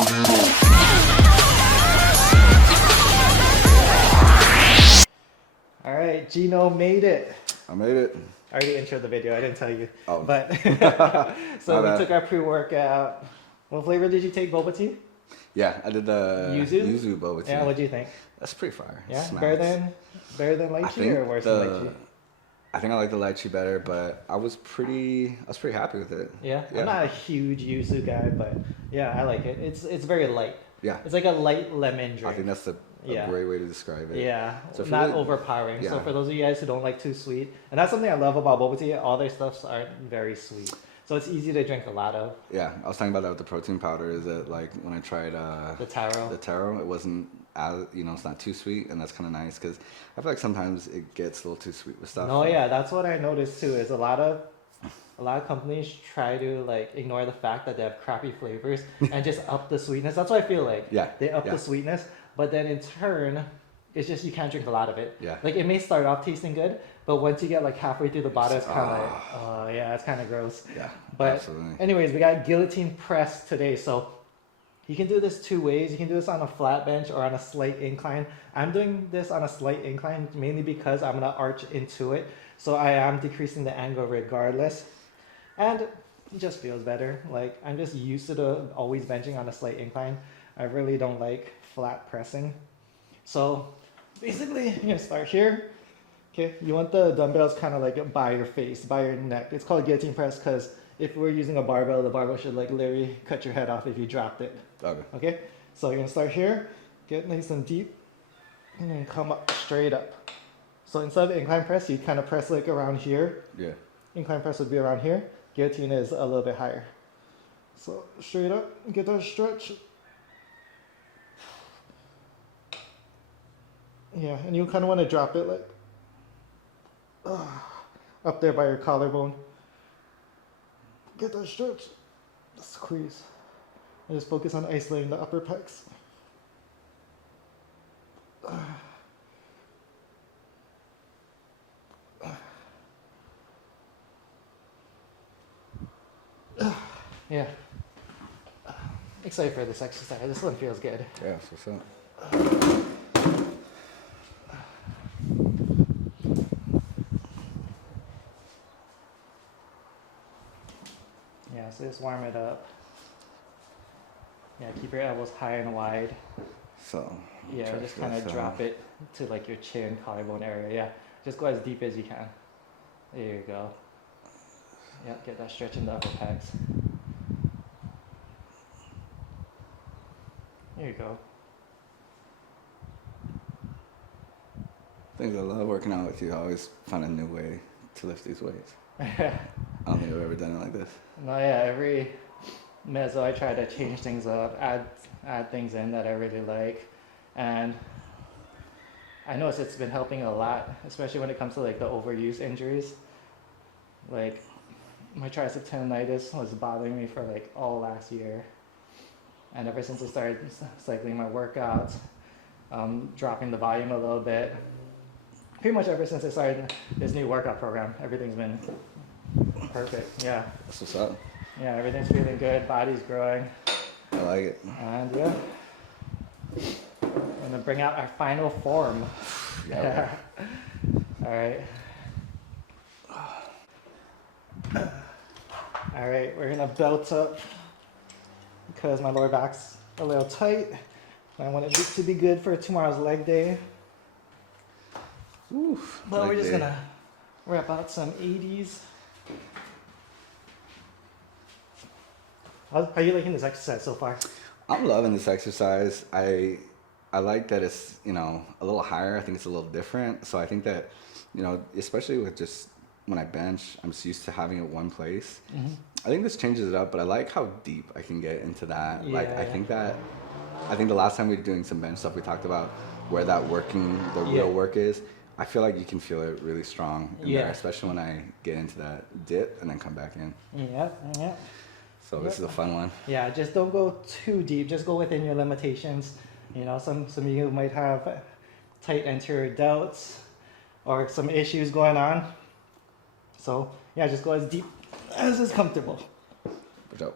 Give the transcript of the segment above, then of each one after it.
All right, Gino made it. I made it. I already introed the video, I didn't tell you. Oh. But so we took our pre-workout. What flavor did you take, boba tea? Yeah, I did the yuzu boba tea. Yeah, what do you think? That's pretty fire. Yeah, Smacks. better than lychee or worse than lychee? I think I like the lychee better, but I was pretty happy with it. Yeah? I'm not a huge yuzu guy, but yeah, I like it. It's very light. Yeah. It's like a light lemon drink. I think that's a great way to describe it. Yeah, so not overpowering. Yeah. So for those of you guys who don't like too sweet, and that's something I love about boba tea, all their stuffs aren't very sweet. So it's easy to drink a lot of. Yeah, I was talking about that with the protein powder, is that like when I tried the taro, it wasn't as, it's not too sweet, and that's kind of nice because I feel like sometimes it gets a little too sweet with stuff. No, yeah, that's what I noticed too, is a lot of companies try to like ignore the fact that they have crappy flavors and just up the sweetness. That's what I feel like. Yeah. They up the sweetness, but then in turn, it's just you can't drink a lot of it. Yeah. Like it may start off tasting good, but once you get like halfway through the bottle, it's kind of like, yeah, it's kind of gross. Yeah. But absolutely. anyways, we got guillotine press today, so you can do this two ways. You can do this on a flat bench or on a slight incline. I'm doing this on a slight incline mainly because I'm gonna arch into it, so I am decreasing the angle regardless, and it just feels better. Like I'm just used to always benching on a slight incline. I really don't like flat pressing. So basically, you're gonna start here. Okay, you want the dumbbells kind of like by your face, by your neck. It's called guillotine press because if we're using a barbell, the barbell should like literally cut your head off if you dropped it. Okay. Okay, so you're gonna start here, get nice and deep, and then come up straight up. So instead of incline press, you kind of press like around here. Yeah. Incline press would be around here. Guillotine is a little bit higher. So straight up, get that stretch. Yeah, and you kind of want to drop it like up there by your collarbone. Get that stretch. Squeeze. And just focus on isolating the upper pecs. Yeah. Excited for this exercise. This one feels good. Yeah, so what's up? Yeah, so just warm it up. Yeah, keep your elbows high and wide. So yeah, just kind of drop it to like your chin, collarbone area. Yeah, just go as deep as you can. There you go. Yeah, get that stretch in the upper pecs. There you go. Things I love working out with you. I always find a new way to lift these weights. I don't think I've ever done it like this. No, yeah, every meso I try to change things up, add things in that I really like, and I notice it's been helping a lot, especially when it comes to like the overuse injuries. Like my tricep tendonitis was bothering me for like all last year, and ever since I started cycling my workouts, dropping the volume a little bit, pretty much ever since I started this new workout program, everything's been perfect. Yeah. That's what's up. Yeah, everything's feeling good, body's growing. I like it. And yeah, I'm gonna bring out our final form. Yeah. All right. All right, we're gonna belt up because my lower back's a little tight. I want it to be good for tomorrow's leg day. Oof, but we're just gonna wrap out some 80s. How are you liking this exercise so far? I'm loving this exercise. I like that it's, a little higher. I think it's a little different. So I think that, especially with just when I bench, I'm just used to having it one place. Mm-hmm. I think this changes it up, but I like how deep I can get into that. Yeah, I think the last time we were doing some bench stuff, we talked about where that real work is. I feel like you can feel it really strong in there, especially when I get into that dip and then come back in. Yeah. So this is a fun one. Yeah, just don't go too deep. Just go within your limitations. Some of you might have tight anterior delts or some issues going on. So yeah, just go as deep as is comfortable. Good job.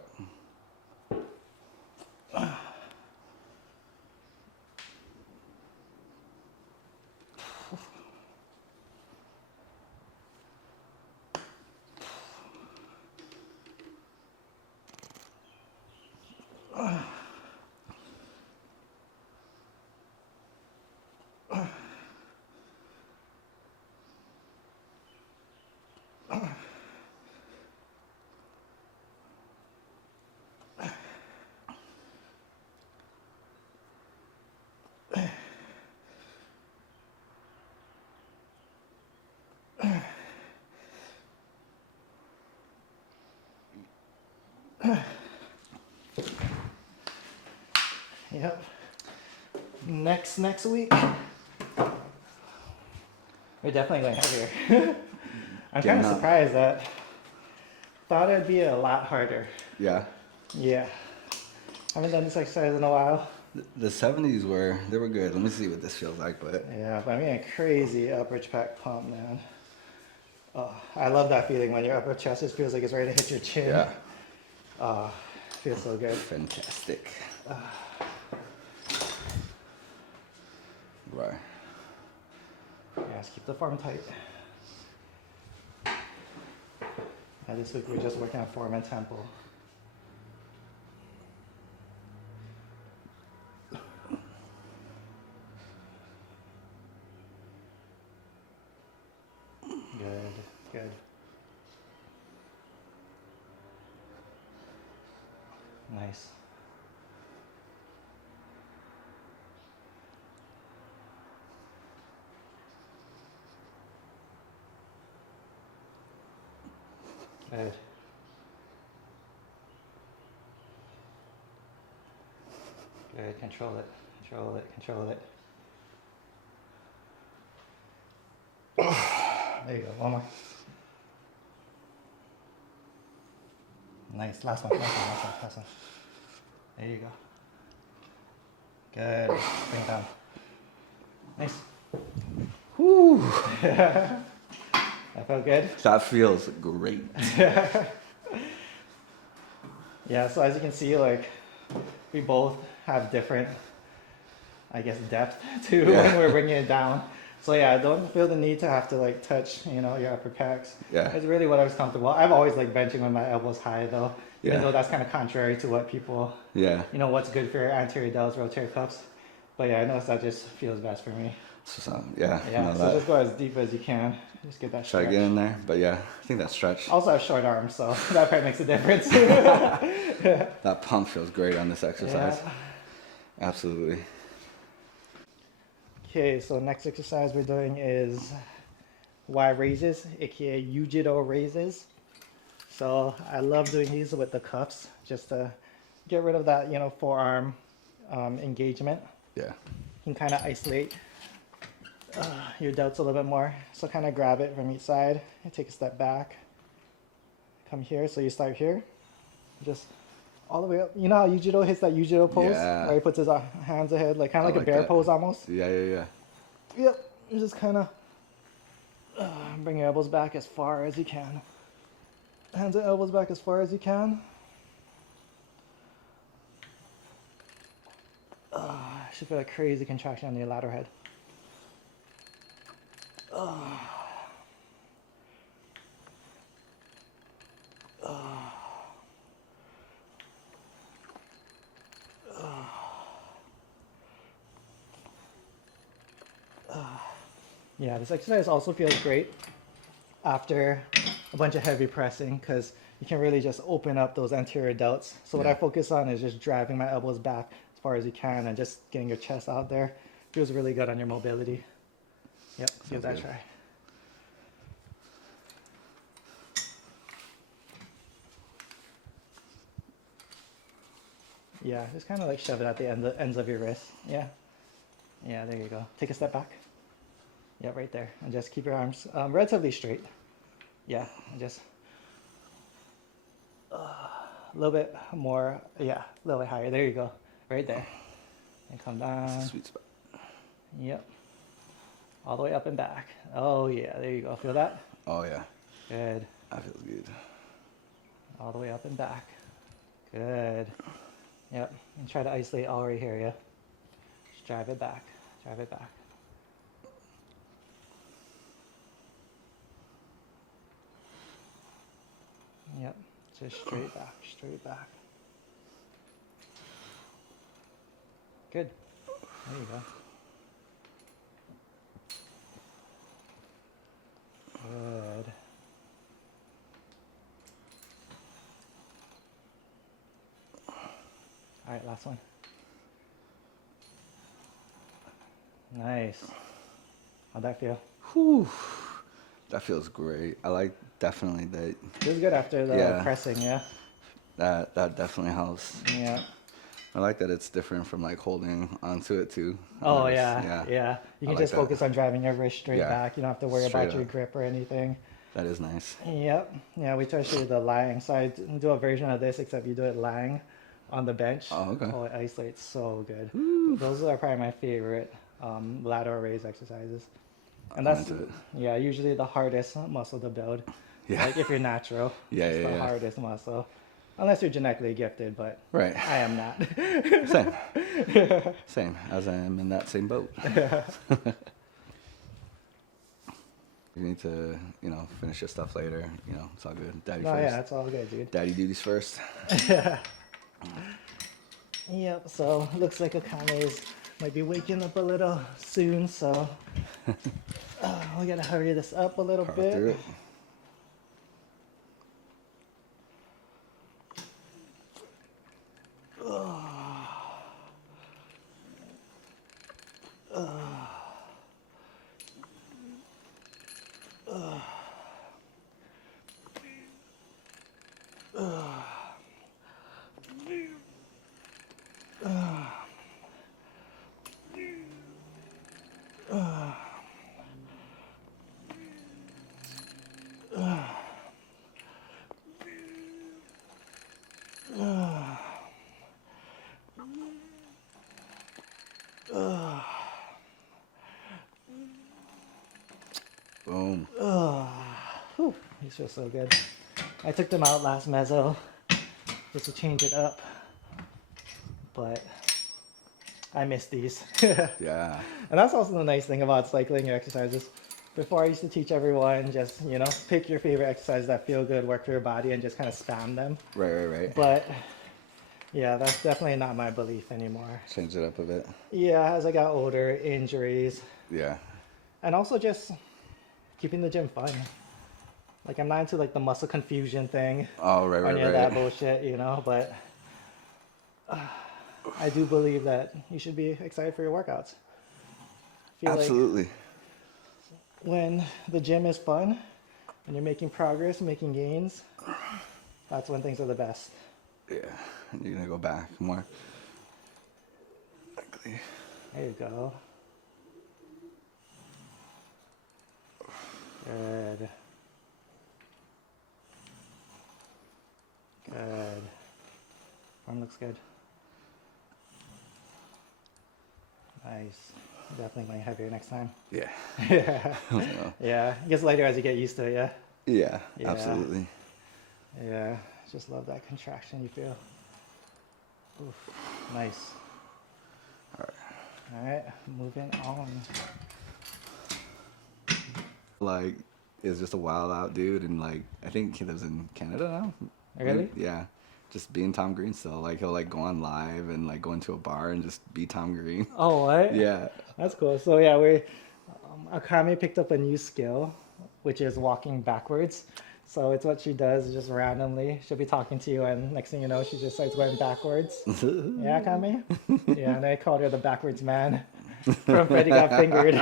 Yep. Next week, we're definitely going heavier. I'm kind of Getting up. surprised that thought it'd be a lot harder. Yeah. Yeah. Haven't done this exercise in a while. The 70s were good. Let me see what this feels like, but Yeah, but I'm getting a crazy upper back pump, man. Oh, I love that feeling when your upper chest just feels like it's ready to hit your chin. yeah, Oh, feels so good. fantastic. Right. Yeah, just keep the form tight. Yeah, this week we're just working on form and tempo. Good, good. Nice. Good. Good, control it, control it, control it. There you go, one more. Nice, last one, last one, last one, last one. There you go. Good, bring it down. Nice. Whew. That felt good? That feels great. Yeah, so as you can see, like, we both have different, I guess, depth to when we're bringing it down. So yeah, don't feel the need to have to like touch, you know, your upper pecs. Yeah. It's really whatever's comfortable. I've always liked benching with my elbows high though, even though that's kind of contrary to what people, Yeah. you know, what's good for your anterior delts, rotator cuffs. But yeah, I noticed that just feels best for me. So yeah. Yeah, No, so that, just go as deep as you can. Just get that try to stretch. get in there, but yeah, I think that stretch. Also have short arms, so that probably makes a difference. That pump feels great on this exercise. Yeah. Absolutely. Okay, so next exercise we're doing is Y raises, aka Ujido raises. So I love doing these with the cuffs, just to get rid of that, you know, forearm engagement. Yeah. You can kind of isolate your delts a little bit more. So kind of grab it from each side and take a step back. Come here, so you start here, just all the way up. You know how Ujido hits that Ujido pose? Yeah. Where he puts his hands ahead, like kind of I like a like bear that. pose almost. Yeah. Yep, you just kind of bring your elbows back as far as you can. Hands and elbows back as far as you can. Should feel a crazy contraction on your lateral head. Yeah, this exercise also feels great after a bunch of heavy pressing because you can really just open up those anterior delts. So what I focus on is just driving my elbows back as far as you can and just getting your chest out there. Feels really good on your mobility. Yep, give that a try. Yeah, just kind of like shove it at the ends of your wrist. Yeah. Yeah, there you go. Take a step back. Yeah, right there. And just keep your arms relatively straight. Yeah, and just a little bit more. Yeah, a little bit higher. There you go. Right there. And come down. That's a sweet spot. Yep. All the way up and back. Oh, yeah, there you go. Feel that? Oh yeah. Good. That feels good. All the way up and back. Good. Yep. And try to isolate all right here, yeah? Just drive it back. Drive it back. Yep. Just straight back, straight back. Good. There you go. Good. All right, last one. Nice. How'd that feel? Whew. That feels great. I like definitely that. Feels good after the Yeah. pressing, yeah? That definitely helps. Yeah. I like that it's different from like holding onto it too. Oh Noticed. yeah, yeah. You I can like just that. focus on driving your wrist straight Yeah, back. You don't have to worry straight about your up. grip or anything. That is nice. Yep. Yeah, we try to show you the lying. So I do a version of this, except you do it lying on the bench. Oh, okay. Oh, it isolates so good. Woo. Those are probably my favorite lateral raise exercises. And I'm that's, into it. yeah, usually the hardest muscle to build. Yeah. Like if you're natural, Yeah, it's yeah, the yeah. hardest muscle. Unless you're genetically gifted, but Right. I am not. Same. Same. As I am in that same boat. You need to, finish your stuff later. It's all good. Daddy No, first. yeah, it's all good, dude. Daddy duties first. Yep, so looks like Akane's might be waking up a little soon, so we gotta hurry this up a little Power bit. through it. Boom. Whew, these feel so good. I took them out last mezzo just to change it up, but I miss these. Yeah. And that's also the nice thing about cycling your exercises. Before I used to teach everyone just, pick your favorite exercises that feel good, work for your body, and just kind of spam them. Right. But yeah, that's definitely not my belief anymore. Change it up a bit. Yeah, as I got older, injuries, Yeah. and also just keeping the gym fun. Like I'm not into like the muscle confusion thing Oh, or any of that bullshit, but I do believe that you should be excited for your workouts. I feel like Absolutely. when the gym is fun and you're making progress, making gains, that's when things are the best. Yeah. And you're gonna go back more. Likely. There you go. Good. Good. Arm looks good. Nice. Definitely going heavier next time. Yeah. Yeah. Yeah. It gets lighter as you get used to it, yeah? Yeah. Yeah. Absolutely. Yeah. Just love that contraction you feel. Oof. Nice. Alright, moving on. Like, is just a wild out dude, and like, I think he lives in Canada now. Really? Yeah. Just being Tom Green still. Like, he'll like go on live and like go into a bar and just be Tom Green. Oh, what? Yeah. That's cool. So yeah, we Akame picked up a new skill, which is walking backwards. So it's what she does just randomly. She'll be talking to you, and next thing you know, she just starts going backwards. Yeah, Akame? Yeah, and I called her the backwards man from Freddy Got Fingered.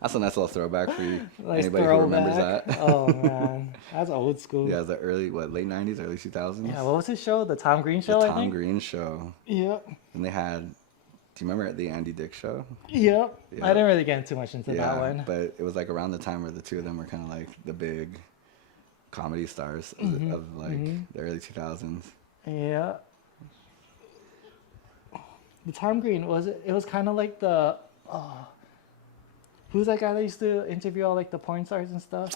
That's a nice little throwback for you. Nice Anybody who remembers throwback. that. Oh man, that's old school. Yeah, it was the late 90s, early 2000s. Yeah, what was his show? The Tom Green Show, The I Tom think? Green Show. Yep. And they had, do you remember the Andy Dick Show? Yep. Yeah. I didn't really get too much into Yeah, that one. but it was like around the time where the two of them were kind of like the big comedy stars of like the early 2000s. Yeah. The Tom Green it was kind of like the who's that guy that used to interview all like the porn stars and stuff?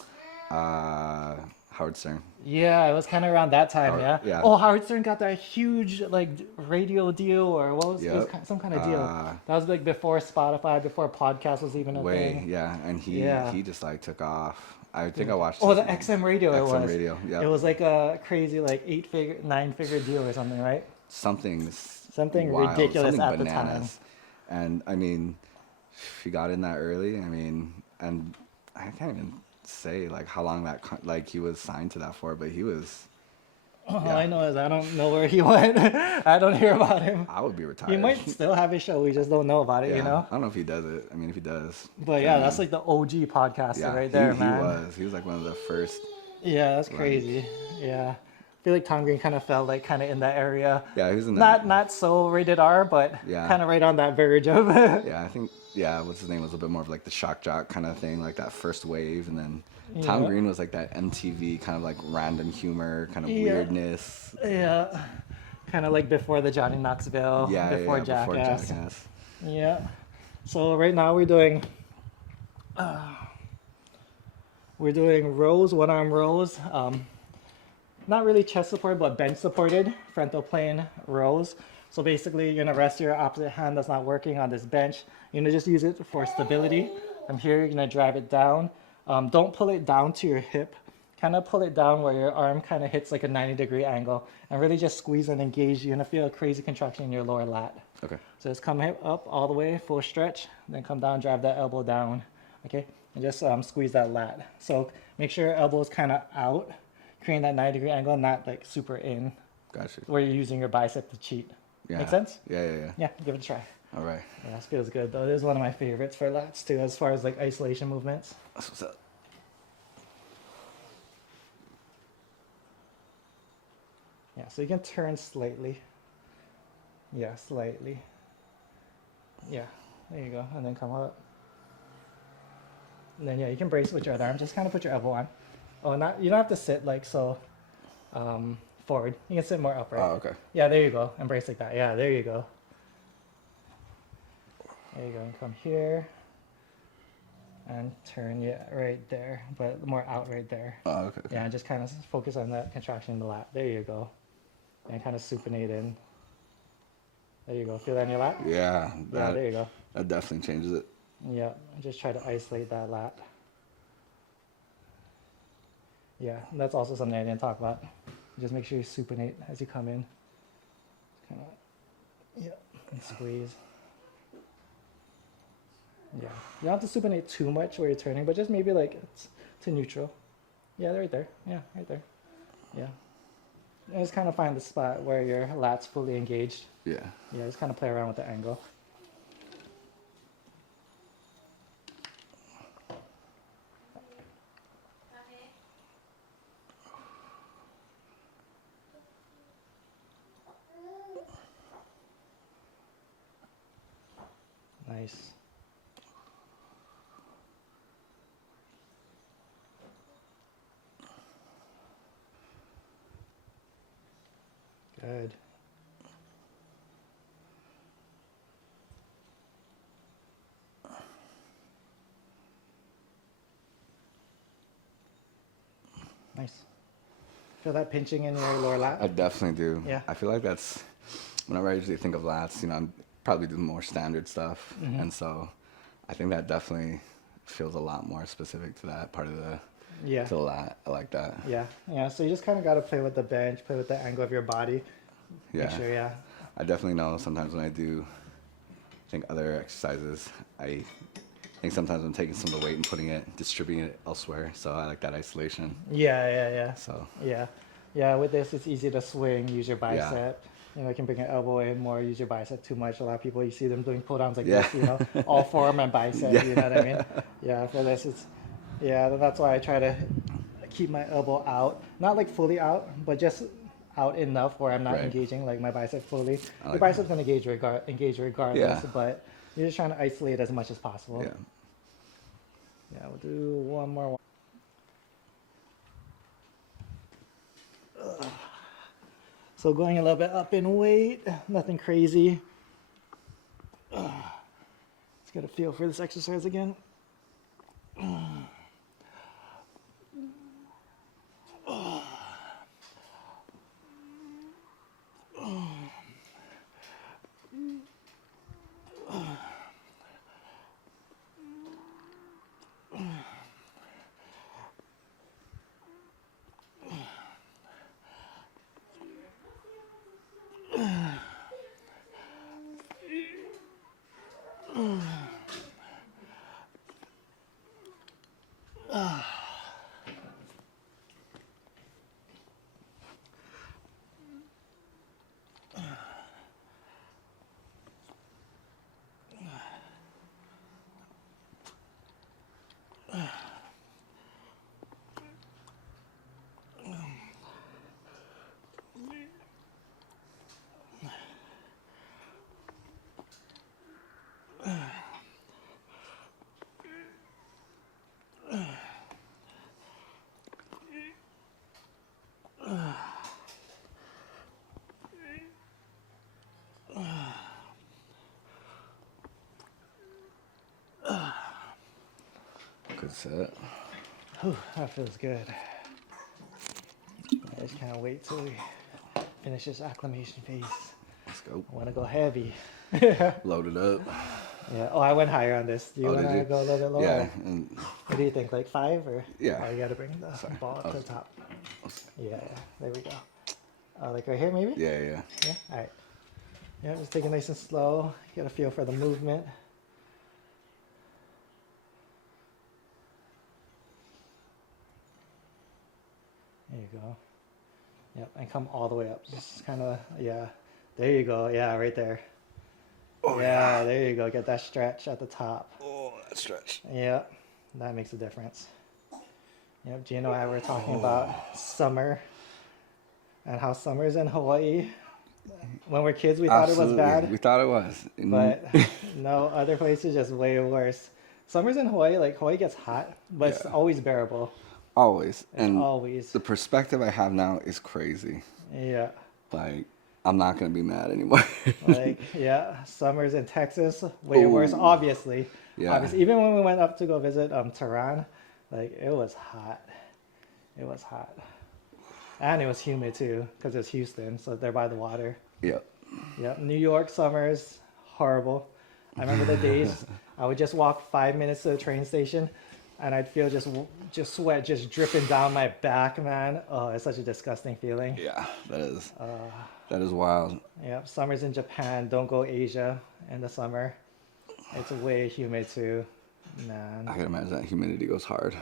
Howard Stern. Yeah, it was kind of around that time, Yeah. Oh, Howard Stern got that huge like radio deal, or what was it? Was Yep. some kind of deal. That was like before Spotify, before podcast was even a thing. Yeah, and he just like took off. I think I watched. Oh, the his- XM radio. It XM was. radio. Yeah. It was like a crazy like 9-figure deal or something, right? Something Something ridiculous something at bananas. And I mean, he got in that early. I mean, and I can't even say like how long like he was signed to that for, but he was. All Yeah. I know is I don't know where he went. I don't hear about him. I would be retired. He might still have his show. We just don't know about it, Yeah, you know? I don't know if he does it. I mean, if he does. But yeah, then- that's like the OG podcaster yeah, right there, he man. was. He was like one of the first. Yeah, that's Like- crazy. Yeah. feel like Tom Green kind of felt like kind of in that area. Yeah, he was in Not that. not so rated R, but Yeah. kind of right on that verge of. Yeah, I think what's his name was a bit more of like the shock jock kind of thing, like that first wave, and then Tom Yeah. Green was like that MTV kind of like random humor, kind of Yeah. weirdness. Yeah. Kind of like before the Johnny Knoxville, before Before Jackass. Jackass. Yeah. So right now we're doing rows, one arm rows. Not really chest supported, but bench supported frontal plane rows. So basically, you're gonna rest your opposite hand that's not working on this bench. You're gonna just use it for stability. From here, you're gonna drive it down. Don't pull it down to your hip. Kind of pull it down where your arm kind of hits like a 90-degree angle, and really just squeeze and engage. You're gonna feel a crazy contraction in your lower lat. Okay. So just come up all the way, full stretch, then come down, drive that elbow down, okay? And just squeeze that lat. So make sure your elbow is kind of out, creating that 90-degree angle, not like super in, Gotcha. where you're using your bicep to cheat. Yeah. Make sense? Yeah. Yeah, give it a try. All right. Yeah, this feels good though. This is one of my favorites for lats too, as far as like isolation movements. That's what's up. Yeah, so you can turn slightly. Yeah, slightly. Yeah, there you go. And then come up. And then yeah, you can brace with your other arm. Just kind of put your elbow on. Oh, not you don't have to sit like so forward. You can sit more upright. Oh, okay. Yeah, there you go. And brace like that. Yeah, there you go. There you go. And come here. And turn, yeah, right there. But more out right there. Oh, okay. Yeah, and just kind of focus on that contraction in the lat. There you go. And kind of supinate in. There you go. Feel that in your lat? Yeah. Yeah, there you go. That definitely changes it. Yeah, just try to isolate that lat. Yeah, that's also something I didn't talk about. Just make sure you supinate as you come in. Kind of, yeah, and squeeze. Yeah, you don't have to supinate too much where you're turning, but just maybe like it's to neutral. Yeah, right there. Yeah, right there. Yeah. And just kind of find the spot where your lat's fully engaged. Yeah. Yeah, just kind of play around with the angle. Nice. Good. Nice. Feel that pinching in your lower lat? I definitely do. Yeah. I feel like that's whenever I usually think of lats, I'm probably doing more standard stuff, and so I think that definitely feels a lot more specific to that part of the to the lat. I like that. Yeah. So you just kind of got to play with the bench, play with the angle of your body. Yeah. Make sure, yeah. I definitely know sometimes when I do think other exercises, I think sometimes I'm taking some of the weight and distributing it elsewhere. So I like that isolation. Yeah. So Yeah, with this, it's easy to swing, use your bicep. You can bring your elbow in more, use your bicep too much. A lot of people, you see them doing pull-downs like this, all forearm and bicep, you know what I mean? Yeah, for this, that's why I try to keep my elbow out. Not like fully out, but just out enough where I'm not engaging like my bicep fully. Your bicep's going to engage regardless, but you're just trying to isolate as much as possible. Yeah, we'll do one more. So going a little bit up in weight, nothing crazy. Let's get a feel for this exercise again. Good set. Whew, that feels good. I just can't wait till we finish this acclimation phase. Let's go. I want to go heavy. Load it up. Yeah. Oh, I went higher on this. Do you Oh, want did to you? go a little bit lower? Yeah. And What do you think? Like 5 or? Yeah. Oh, you got to bring the Sorry. ball up to the top. oh, Yeah. There we go. Like right here, maybe? yeah, yeah. Yeah. All right. Yeah. Just take it nice and slow. Get a feel for the movement. There you go. Yep, and come all the way up. Just kind of, yeah. There you go. Yeah, right there. Oh, yeah, there you go. Get that stretch at the top. Oh, that stretch. Yep, that makes a difference. Yep, Gino and I were talking about summer and how summers in Hawaii. When we're kids, we thought it was bad, We thought it was. but no, other places just way worse. Summers in Hawaii, like Hawaii gets hot, but it's Yeah. always bearable. Always. It's And always. the perspective I have now is crazy. Yeah. Like, I'm not going to be mad anymore. Like, yeah, summers in Texas, way worse, Ooh. obviously. Yeah. Obviously. Even when we went up to go visit Tehran, like, it was hot. It was hot. And it was humid, too, because it's Houston, so they're by the water. Yep. Yep, New York summers, horrible. I remember the days I would just walk 5 minutes to the train station, and I'd feel just sweat just dripping down my back, man. Oh, it's such a disgusting feeling. Yeah, that is wild. Yep, summers in Japan. Don't go Asia in the summer. It's way humid too, man. I can imagine that humidity goes hard.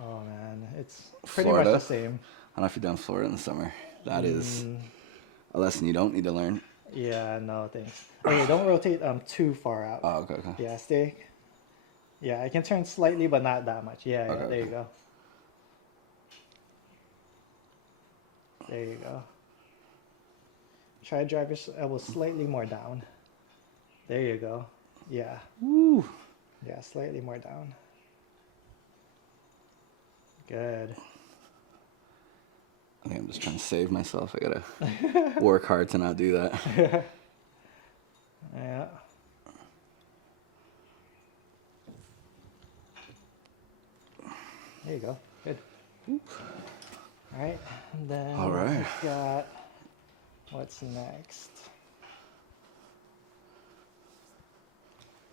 Oh man, it's pretty Florida? much the same. I don't know if you've done Florida in the summer. That is a lesson you don't need to learn. Yeah, no thanks. Okay, don't rotate too far out. Oh, okay, okay. Yeah, stay. Yeah, I can turn slightly, but not that much. Yeah, Okay, there you okay. go. There you go. Try to drive your elbow slightly more down. There you go. Yeah. Woo. Yeah, slightly more down. Good. I think I'm just trying to save myself. I gotta work hard to not do that. Yeah. There you go. Good. All right. And then All right. we've got what's next?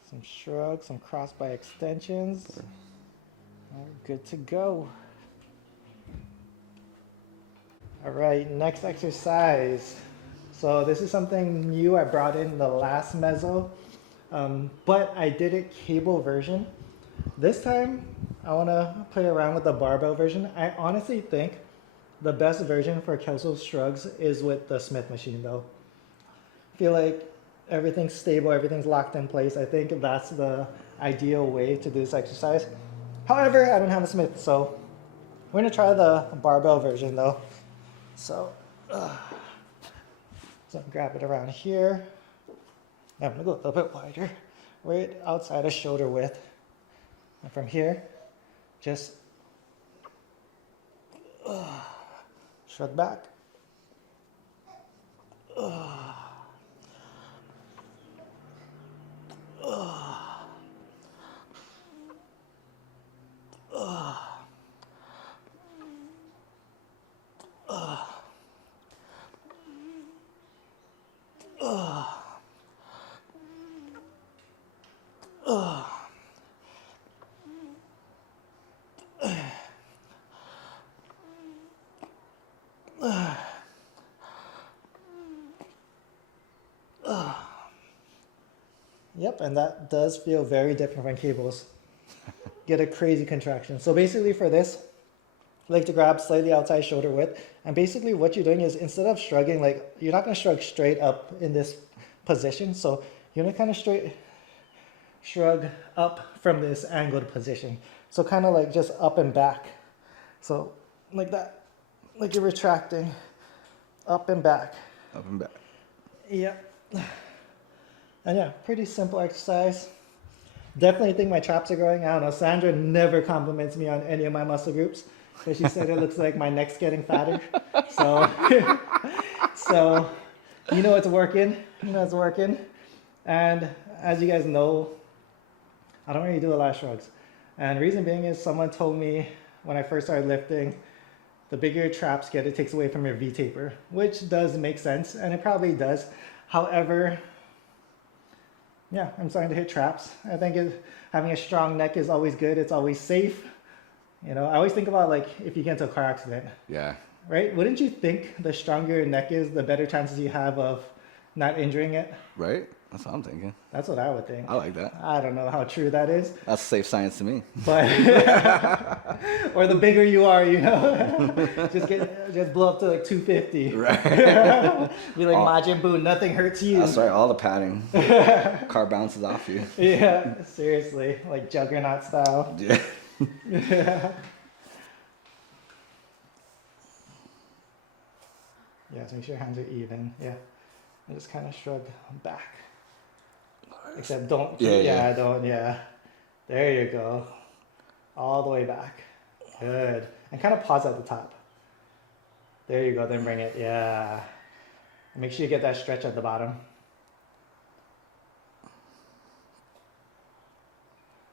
Some shrugs, some cross by extensions. We're good to go. All right, next exercise. So this is something new I brought in the last mezzo, but I did a cable version. This time I want to play around with the barbell version. I honestly think the best version for Kelso shrugs is with the Smith machine though. I feel like everything's stable, everything's locked in place. I think that's the ideal way to do this exercise. However, I don't have a Smith, so we're gonna try the barbell version though. So grab it around here. I'm gonna go a little bit wider, right outside of shoulder width. And from here, just shrug back. Yep, and that does feel very different from cables. Get a crazy contraction. So basically for this, I like to grab slightly outside shoulder width. And basically what you're doing is instead of shrugging, like you're not gonna shrug straight up in this position. So you're gonna kind of straight shrug up from this angled position. So kind of like just up and back. So like that, like you're retracting up and back. Up and back. Yep. And yeah, pretty simple exercise. Definitely think my traps are growing. I don't know. Sandra never compliments me on any of my muscle groups because she said it looks like my neck's getting fatter. So, so you know it's working. You know it's working. And as you guys know, I don't really do a lot of shrugs. And reason being is someone told me when I first started lifting, the bigger your traps get, it takes away from your V taper, which does make sense, and it probably does. However, yeah, I'm starting to hit traps. I think having a strong neck is always good. It's always safe. You know, I always think about like if you get into a car accident, Yeah. right? Wouldn't you think the stronger your neck is, the better chances you have of not injuring it? Right? That's what I'm thinking. That's what I would think. I like that. I don't know how true that is, That's safe science to me. but or the bigger you are, you know, just blow up to like 250. Right. Be like All- Majin Buu, nothing hurts you. That's right. All the padding. Car bounces off you. Yeah, seriously, like Juggernaut style. Yeah. Yeah, so make sure your hands are even. Yeah, and just kind of shrug back. Except don't. Yeah. Don't. Yeah. There you go. All the way back. Good. And kind of pause at the top. There you go. Then bring it. Yeah. Make sure you get that stretch at the bottom.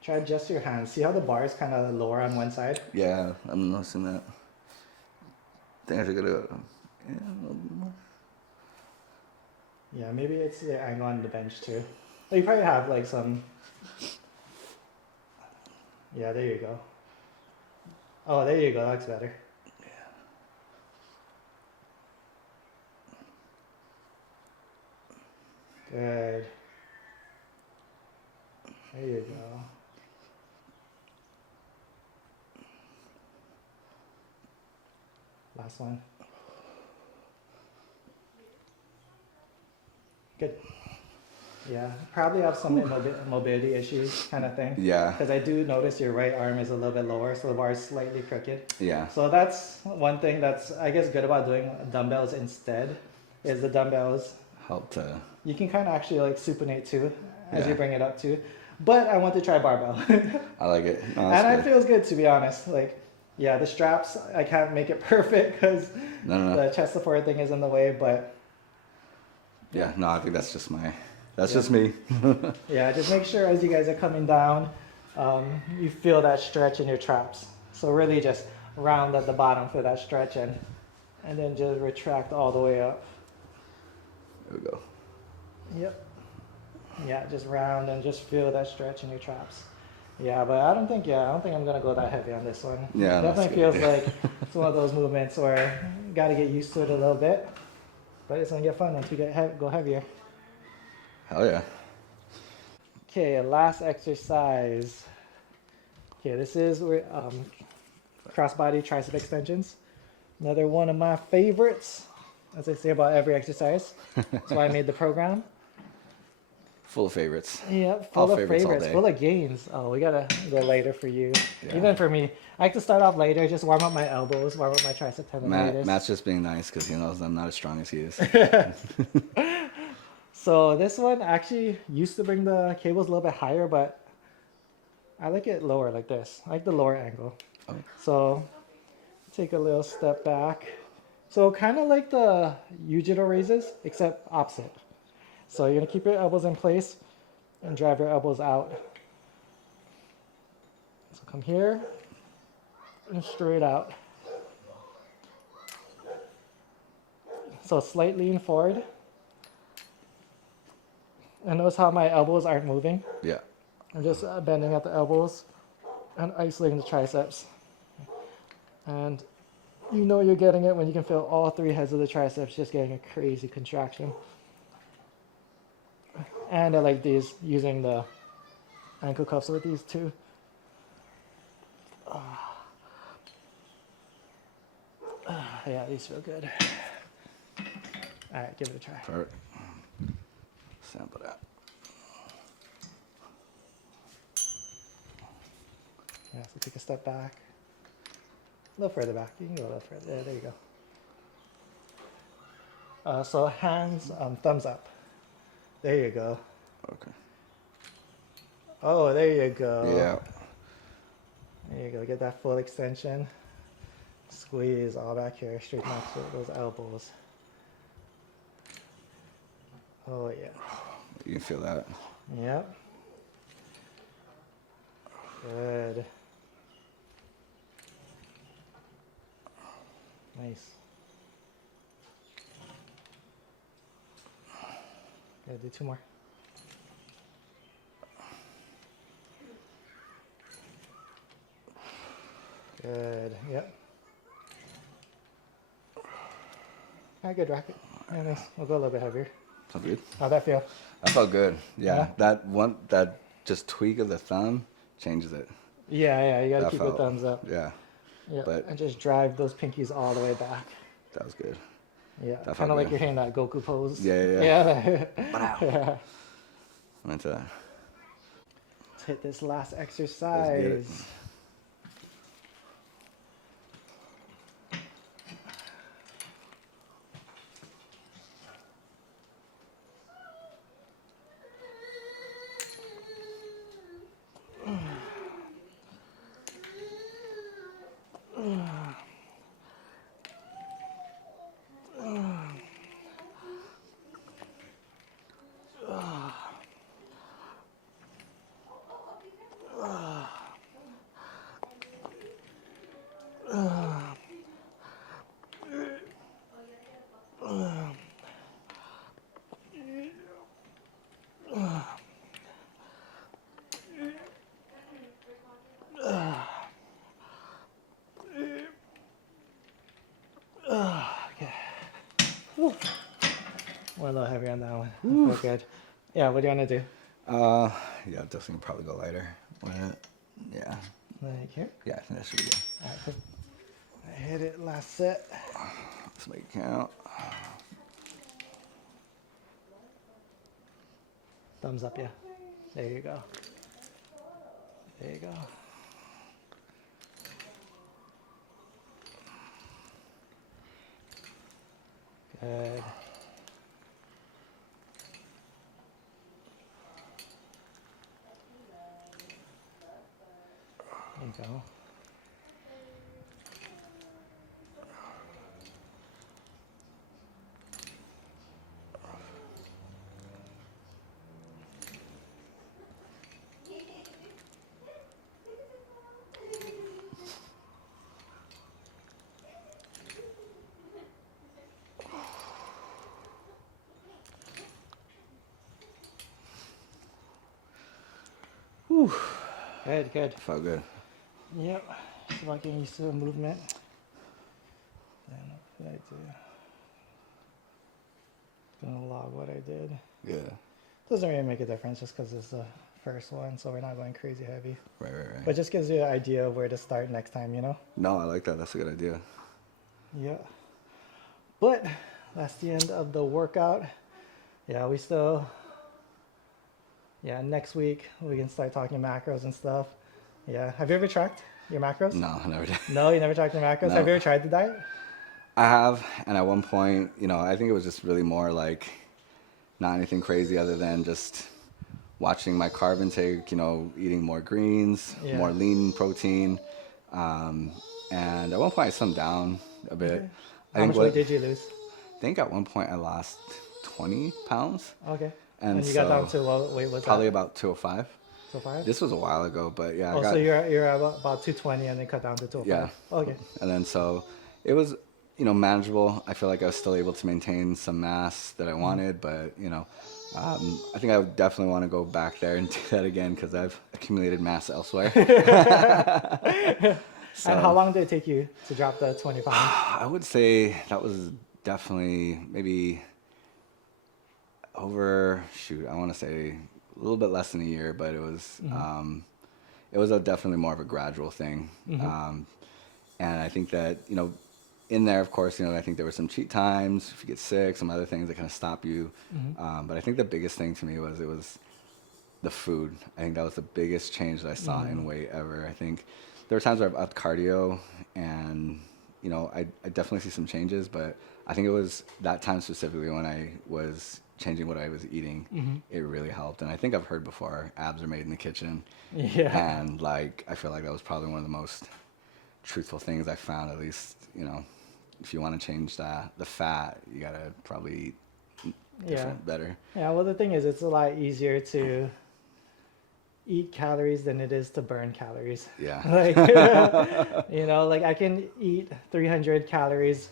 Try to adjust your hands. See how the bar is kind of lower on one side? Yeah, I'm noticing that. I think I should go. Yeah, a little bit more. Yeah, maybe it's the angle on the bench too. Oh, you probably have like some. Yeah, there you go. Oh, there you go. That looks better. Good. There you go. Last one. Good. Yeah, probably have some mobility issues kind of thing. Yeah. Because I do notice your right arm is a little bit lower, so the bar is slightly crooked. Yeah. So that's one thing that's, I guess, good about doing dumbbells instead, is the dumbbells, Help to. you can kind of actually like supinate too, as you Yeah. bring it up too. But I want to try barbell. I like it. No, And that's it good. feels good, to be honest. Like, yeah, the straps, I can't make it perfect because No. the chest support thing is in the way, but Yeah, no, I think that's just my. That's Yeah. just me. yeah, just make sure as you guys are coming down, you feel that stretch in your traps. So really just round at the bottom for that stretch and then just retract all the way up. There we go. Yep. Yeah, just round and just feel that stretch in your traps. Yeah, but I don't think I'm gonna go that heavy on this one. Yeah, that's Definitely good. feels like it's one of those movements where you gotta get used to it a little bit. But it's gonna get fun once we go heavier. Hell yeah. Okay, last exercise. Okay, this is crossbody tricep extensions. Another one of my favorites, as I say about every exercise. That's why I made the program. Full of favorites. Yeah, All full of favorites all favorites, day. full of gains. Oh, we gotta go lighter for you. Yeah. Even for me, I like to start off lighter, just warm up my elbows, warm up my tricep tendonitis. Matt's just being nice because he knows I'm not as strong as he is. So this one actually used to bring the cables a little bit higher, but I like it lower like this. I like the lower angle. Oh. So take a little step back. So kind of like the Ujido raises, except opposite. So you're gonna keep your elbows in place and drive your elbows out. So come here and straight out. So slight lean forward. And notice how my elbows aren't moving. Yeah. I'm just bending at the elbows and isolating the triceps. And you know you're getting it when you can feel all three heads of the triceps just getting a crazy contraction. And I like these, using the ankle cuffs with these too. Yeah, these feel good. All right, give it a try. Perfect. Sample that. Yeah, so take a step back. A little further back. You can go a little further. There you go. So hands, thumbs up. There you go. Okay. Oh, there you go. Yeah. There you go. Get that full extension. Squeeze all back here. Straighten out those elbows. Oh, yeah. You can feel that. Yep. Good. Nice. Gotta do 2 more. Good. Yep. Alright, good racket. Yeah, nice. We'll go a little bit heavier. Sounds good. How'd that feel? That felt good. Yeah. Yeah? That just tweak of the thumb changes it. Yeah, you gotta That keep felt, the thumbs up. Yeah. Yeah, But and just drive those pinkies all the way back. that was good. Yeah, That kind felt of like good. you're hitting that Goku pose. Yeah. Yeah. Wow. Yeah. Went to that. Let's hit this last Let's get it. exercise. Okay. Whew. Went a little heavier on that one. Feel good. Yeah, what do you want to do? Yeah, definitely probably go lighter. Yeah. Like here? Yeah, I think that should be good. Alright, cool. I hit it last set. Let's make it count. Thumbs up, yeah. There you go. There you go. Good. There you go. Whew. Good. Felt good. Yep. It's about getting used to the movement. Then what did I do? Gonna log what I did. Yeah. Doesn't really make a difference just because it's the first one, so we're not going crazy heavy. Right. But just gives you an idea of where to start next time, you know? No, I like that. That's a good idea. Yeah. But that's the end of the workout. Yeah, we still. Yeah, next week we can start talking macros and stuff. Yeah. Have you ever tracked your macros? No, I never did. No, you never tracked your macros? No. Have you ever tried the diet? I have, and at one point, I think it was just really more like not anything crazy other than just watching my carb intake, eating more greens, Yeah. more lean protein. And at one point I slimmed down a bit. Okay. I How think much weight did you lose? I think at one point I lost 20 pounds. Okay. And you got so down to what weight was probably that? about 205. 205? This was a while ago, but yeah. Oh, so you're about 220 and then cut down to 205. Yeah. Okay. And then so it was, manageable. I feel like I was still able to maintain some mass that I wanted, but I think I would definitely want to go back there and do that again because I've accumulated mass elsewhere. So, And how long did it take you to drop the 20 pounds? I would say that was definitely maybe over, I want to say a little bit less than a year, but it was definitely more of a gradual thing. And I think that, in there, of course, I think there were some cheat times, if you get sick, some other things that kind of stop you. But I think the biggest thing to me was the food. I think that was the biggest change that I saw in weight ever. I think there were times where I've upped cardio and, I definitely see some changes, but I think it was that time specifically when I was changing what I was eating, it really helped. And I think I've heard before, abs are made in the kitchen. Yeah. And I feel like that was probably one of the most truthful things I found, at least, if you want to change the fat, you gotta probably eat different, better. Yeah, well, the thing is, it's a lot easier to eat calories than it is to burn calories. Yeah. Like, like I can eat 300 calories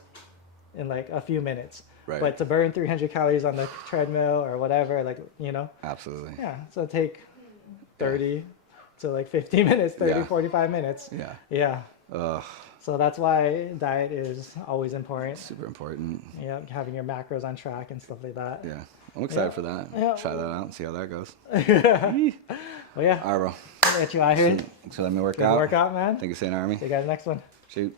in like a few minutes. Right. But to burn 300 calories on the treadmill or whatever, like, Absolutely. yeah. So take 30 to like 50 minutes, 30, Yeah. 45 minutes. Yeah. Yeah. Ugh. So that's why diet is always important. Super important. Yeah, having your macros on track and stuff like that. Yeah. I'm excited Yeah. for that. Yeah. Try that out and see how that goes. Well, yeah. All right, bro. I'll get you out here. So let me work Good out. workout, man. Thank you, St. Army. See you guys next one. Shoot.